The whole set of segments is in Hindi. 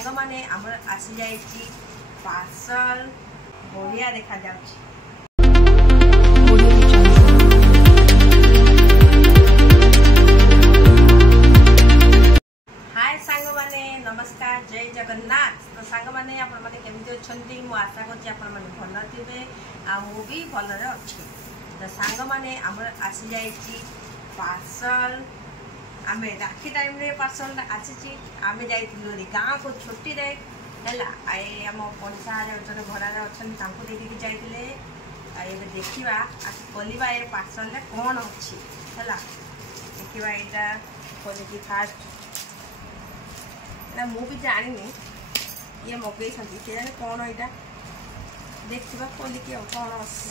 सांग माने आमर आसी जाइछि पार्सल बढ़िया देखा जाउछि। हाय सांग माने नमस्कार जय जगन्नाथ। तो सांग माने आपण माने केमिति अछंती मु आशा करछि आपण माने भल थिबे आ मु भी भल रे अछि। तो सांग माने आमर आसी जाइछि पार्सल आमे राखी टाइम रे पार्सल आसी आमे जाइथिलु रे गाँ को छुट्टी रे हैला आए हम पड़ोसा रे जने घर रे अछन तांको दे के जाइथिले आ एबे देखिबा आ कोलिबा ए पार्सल रे कोन अछि हैला देखिबा एटा क्वालिटी फास्ट ना मु भी जानि नि ये मगे संति के जाने कोन एटा देखिबा क्वालिटी और कोन अछि।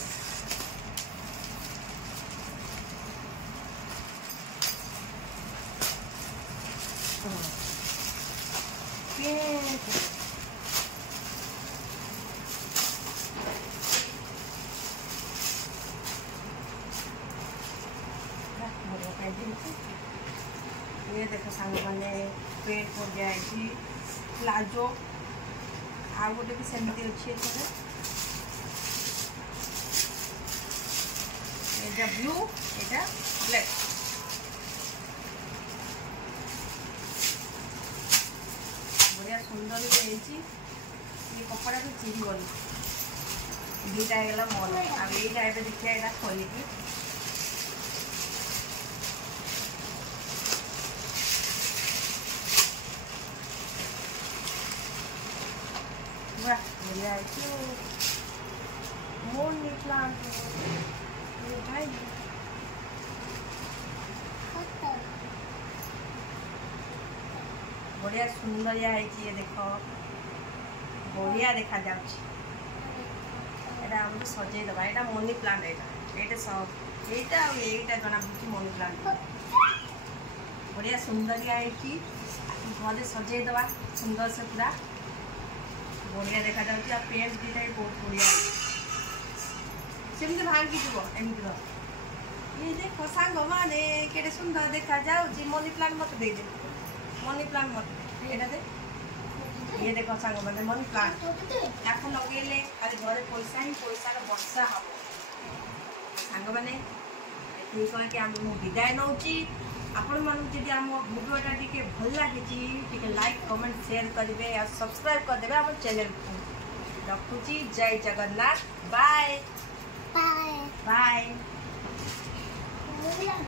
ये देखो सांग माने पेट पड़ जाए प्लाजो आ गोटे भी सेमती अच्छी एटा ब्लू एटा ब्लैक बढ़िया सुंदर ये कपड़ा भी चिरी गली दुटा है मल आईटा देखिए यहाँ खोलिकी बढ़िया मनी प्लांट बढ़िया सुंदर ये देख बढ़िया देखा जाउछि। सजे दबा एटा मनी प्लांट एटा जना बुझी मनी प्लांट बढ़िया सुंदर घरे सजे दबा सुंदर से पूरा बढ़िया देखा जाउछि। आ पेज दीटा बहुत बढ़िया सेमती भांगी जीव एमती ये देखो सांग माने केटे सुंदर देखा जाउछि। मनी प्लांट मत दे दे मनी प्लांट मत दे एटा दे ये देखो सांग माने मनी प्लांट ताको लगेले खाली घरे पैसा ही पैसा रे वर्षा हम सांग माने ठीक है कि हम विदाय नउछि। आपण मान जदि आम वीडियोटा टिके भल लगी टिके लाइक कमेंट शेयर करेंगे और सब्सक्राइब कर देबे हम चैनल को। रखुची जय जगन्नाथ बाय बाय बाय।